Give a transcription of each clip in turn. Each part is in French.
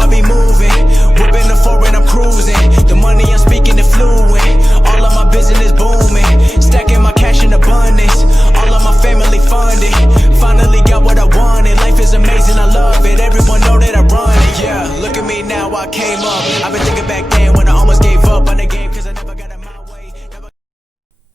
I be moving. Whipping the foreign, I'm cruising. The money I'm speaking is fluent. All of my business booming. Stacking my cash in abundance. All of my family funded. Finally got what I wanted. Life is amazing, I love it. Everyone know that I run it. Yeah, look at me now, I came up. I've been thinking back then when I almost gave up on the game cause I never got in my way.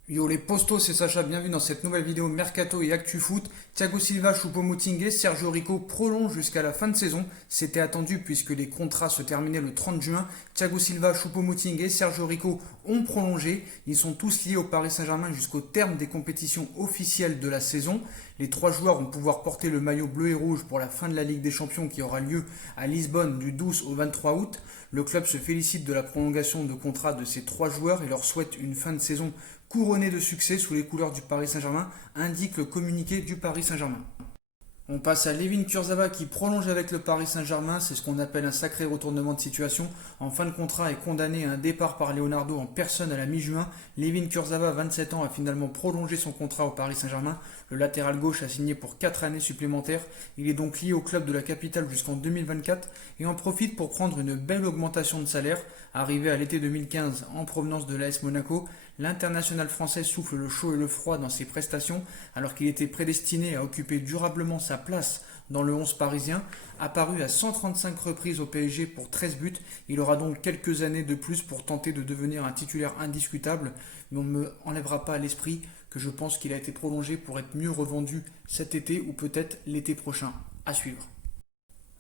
Yo les postos, c'est Sacha, bienvenue dans cette nouvelle vidéo Mercato et Actu Foot. Thiago Silva, Choupo-Moting et Sergio Rico prolongent jusqu'à la fin de saison. C'était attendu puisque les contrats se terminaient le 30 juin. Thiago Silva, Choupo-Moting et Sergio Rico ont prolongé. Ils sont tous liés au Paris Saint-Germain jusqu'au terme des compétitions officielles de la saison. Les trois joueurs vont pouvoir porter le maillot bleu et rouge pour la fin de la Ligue des Champions qui aura lieu à Lisbonne du 12 au 23 août. Le club se félicite de la prolongation de contrat de ces trois joueurs et leur souhaite une fin de saison couronnée de succès sous les couleurs du Paris Saint-Germain, indique le communiqué du Paris Saint-Germain. On passe à Layvin Kurzawa qui prolonge avec le Paris Saint-Germain, c'est ce qu'on appelle un sacré retournement de situation. En fin de contrat est condamné à un départ par Leonardo en personne à la mi-juin. Layvin Kurzawa, 27 ans, a finalement prolongé son contrat au Paris Saint-Germain. Le latéral gauche a signé pour 4 années supplémentaires. Il est donc lié au club de la capitale jusqu'en 2024 et en profite pour prendre une belle augmentation de salaire. Arrivé à l'été 2015 en provenance de l'AS Monaco, l'international français souffle le chaud et le froid dans ses prestations alors qu'il était prédestiné à occuper durablement sa place dans le 11 parisien. Apparu à 135 reprises au PSG pour 13 buts, il aura donc quelques années de plus pour tenter de devenir un titulaire indiscutable, mais on ne me enlèvera pas à l'esprit que je pense qu'il a été prolongé pour être mieux revendu cet été ou peut-être l'été prochain. À suivre.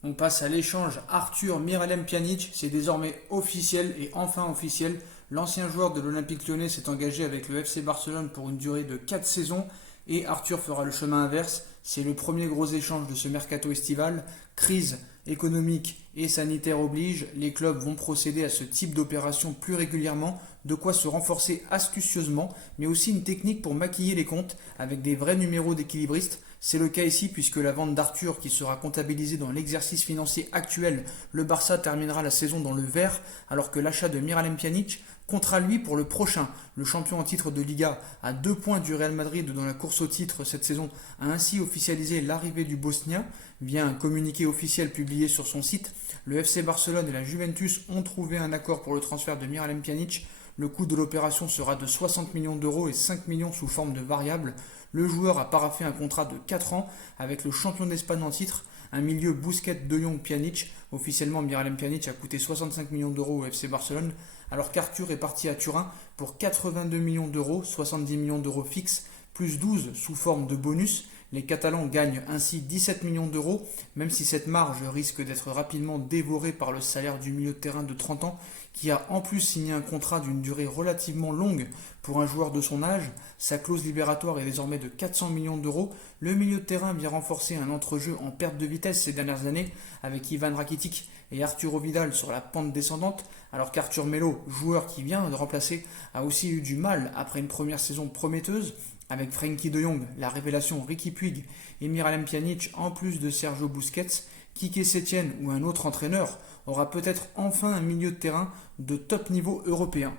On passe à l'échange Arthur Miralem Pjanic, c'est désormais officiel et enfin officiel. L'ancien joueur de l'Olympique Lyonnais s'est engagé avec le FC Barcelone pour une durée de 4 saisons et Arthur fera le chemin inverse. C'est le premier gros échange de ce mercato estival. Crise économique et sanitaire oblige, les clubs vont procéder à ce type d'opération plus régulièrement, de quoi se renforcer astucieusement, mais aussi une technique pour maquiller les comptes avec des vrais numéros d'équilibristes. C'est le cas ici puisque la vente d'Arthur qui sera comptabilisée dans l'exercice financier actuel, le Barça terminera la saison dans le vert alors que l'achat de Miralem Pjanic comptera lui pour le prochain. Le champion en titre de Liga à 2 points du Real Madrid dans la course au titre cette saison a ainsi officialisé l'arrivée du Bosnien via un communiqué officiel publié sur son site. Le FC Barcelone et la Juventus ont trouvé un accord pour le transfert de Miralem Pjanic. Le coût de l'opération sera de 60 millions d'euros et 5 millions sous forme de variable. Le joueur a paraphé un contrat de 4 ans avec le champion d'Espagne en titre, un milieu Busquets, De Jong, Pjanic. Officiellement, Miralem Pjanic a coûté 65 millions d'euros au FC Barcelone, alors qu'Arthur est parti à Turin pour 82 millions d'euros, 70 millions d'euros fixes, plus 12 sous forme de bonus. Les Catalans gagnent ainsi 17 millions d'euros, même si cette marge risque d'être rapidement dévorée par le salaire du milieu de terrain de 30 ans, qui a en plus signé un contrat d'une durée relativement longue pour un joueur de son âge. Sa clause libératoire est désormais de 400 millions d'euros. Le milieu de terrain vient renforcer un entrejeu en perte de vitesse ces dernières années, avec Ivan Rakitic et Arturo Vidal sur la pente descendante, alors qu'Arthur Melo, joueur qui vient de remplacer, a aussi eu du mal après une première saison prometteuse. Avec Frenkie de Jong, la révélation Riqui Puig et Miralem Pjanic, en plus de Sergio Busquets, Quique Setién ou un autre entraîneur aura peut-être enfin un milieu de terrain de top niveau européen.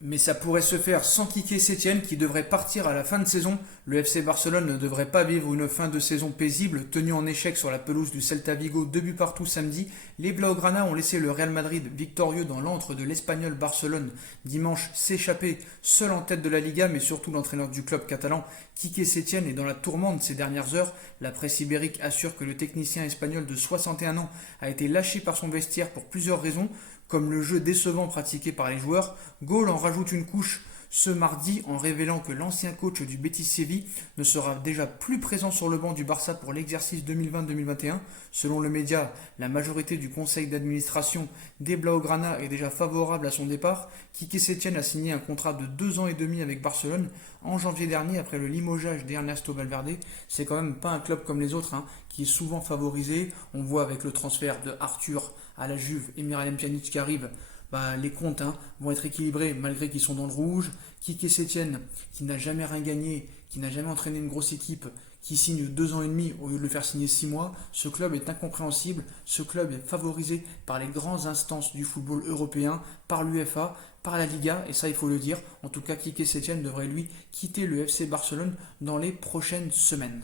Mais ça pourrait se faire sans Quique Setién qui devrait partir à la fin de saison. Le FC Barcelone ne devrait pas vivre une fin de saison paisible, tenu en échec sur la pelouse du Celta Vigo 2 buts partout samedi. Les Blaugrana ont laissé le Real Madrid victorieux dans l'antre de l'Espagnol Barcelone dimanche s'échapper seul en tête de la Liga, mais surtout l'entraîneur du club catalan Quique Setién est dans la tourmente ces dernières heures. La presse ibérique assure que le technicien espagnol de 61 ans a été lâché par son vestiaire pour plusieurs raisons, comme le jeu décevant pratiqué par les joueurs. Gaulle en rajoute une couche ce mardi en révélant que l'ancien coach du Betis Séville ne sera déjà plus présent sur le banc du Barça pour l'exercice 2020-2021. Selon le média, la majorité du conseil d'administration des Blaugrana est déjà favorable à son départ. Quique Setién a signé un contrat de 2 ans et demi avec Barcelone en janvier dernier après le limogeage d'Ernesto Valverde. C'est quand même pas un club comme les autres qui est souvent favorisé. On voit avec le transfert de Arthur à la Juve et Miralem Pjanic qui arrive, les comptes vont être équilibrés malgré qu'ils sont dans le rouge. Quique Setién, qui n'a jamais rien gagné, qui n'a jamais entraîné une grosse équipe, qui signe 2 ans et demi au lieu de le faire signer 6 mois, ce club est incompréhensible. Ce club est favorisé par les grandes instances du football européen, par l'UEFA, par la Liga, et ça il faut le dire. En tout cas, Quique Setién devrait lui quitter le FC Barcelone dans les prochaines semaines.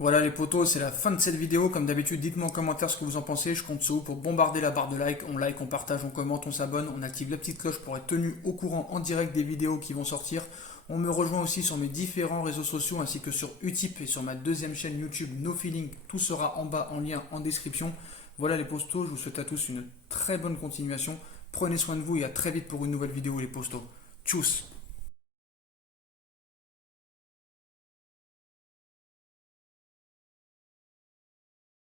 Voilà les potos, c'est la fin de cette vidéo. Comme d'habitude, dites-moi en commentaire ce que vous en pensez. Je compte sur vous pour bombarder la barre de like, on partage, on commente, on s'abonne, on active la petite cloche pour être tenu au courant en direct des vidéos qui vont sortir. On me rejoint aussi sur mes différents réseaux sociaux ainsi que sur Utip et sur ma deuxième chaîne YouTube No Feeling. Tout sera en bas en lien en description. Voilà les postos, je vous souhaite à tous une très bonne continuation. Prenez soin de vous et à très vite pour une nouvelle vidéo les postos. Tchuss!